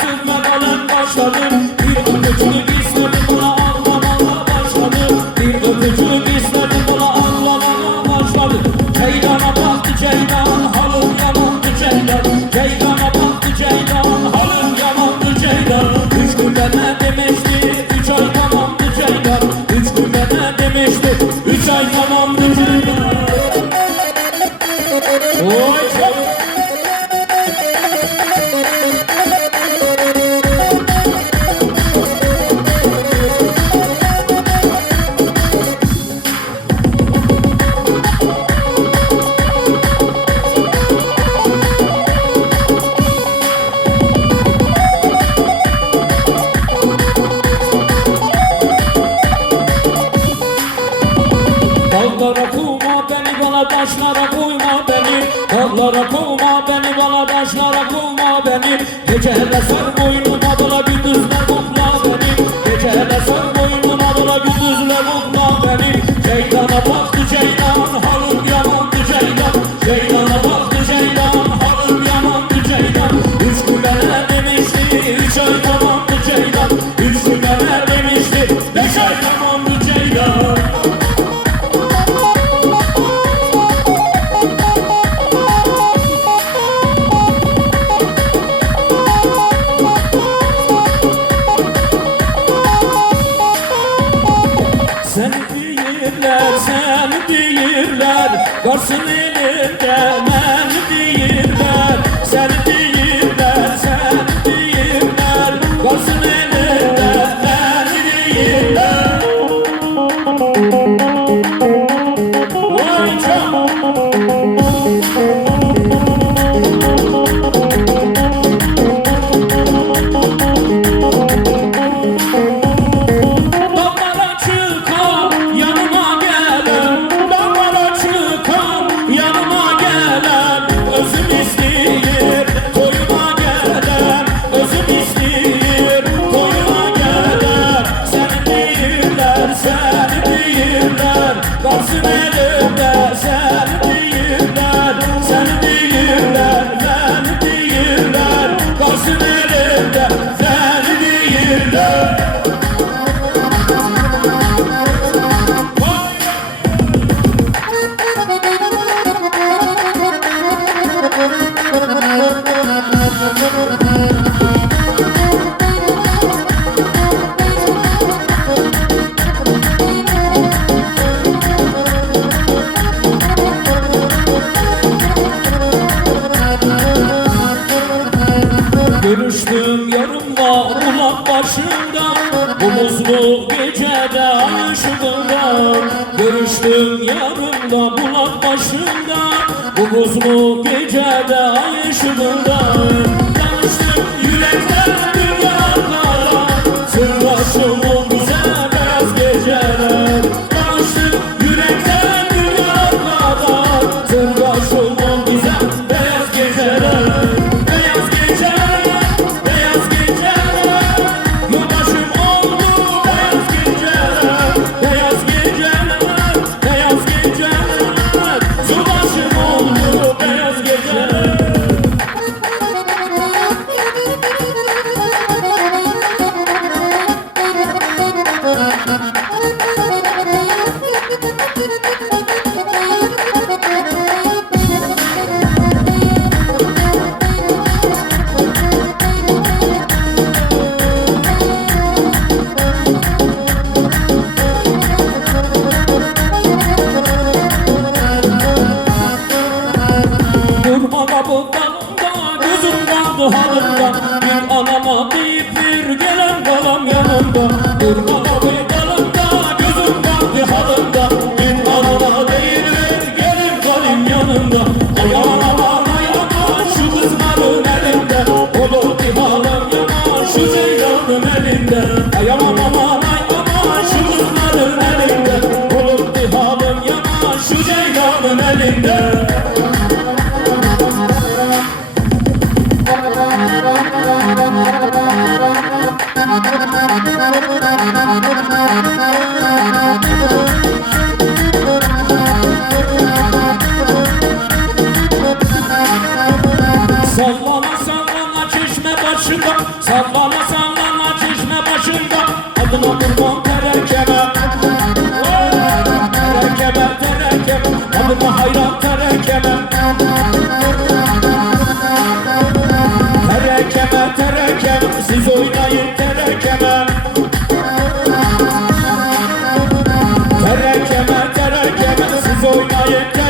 sırma kalem başladım taşlara koyma beni Geceler sar boynuma dola gündüzler kokla beni Geceler sar boynuma dola gündüzler kokla beni Ceydana baktı ceylan bilirler, sen bilirler Garsın elinde men bilirler. Sen bilirler, değiller Kalsın elimde sen ışığında Görüştüm yarımla bulak başında. Bu muzlu gecede ay halımda Bir anama deyip bir gelen kalam yanımda. Durma kapıdanında gözüm kaldı halımda. Bir anama deyip bir gelen kalim yanımda. Ay aman Sallana sallana çeşme başında Sallana sallana çeşme başında. Adına kurban terekeme. Terekeme terekeme. Adına hayran terekeme Yeah.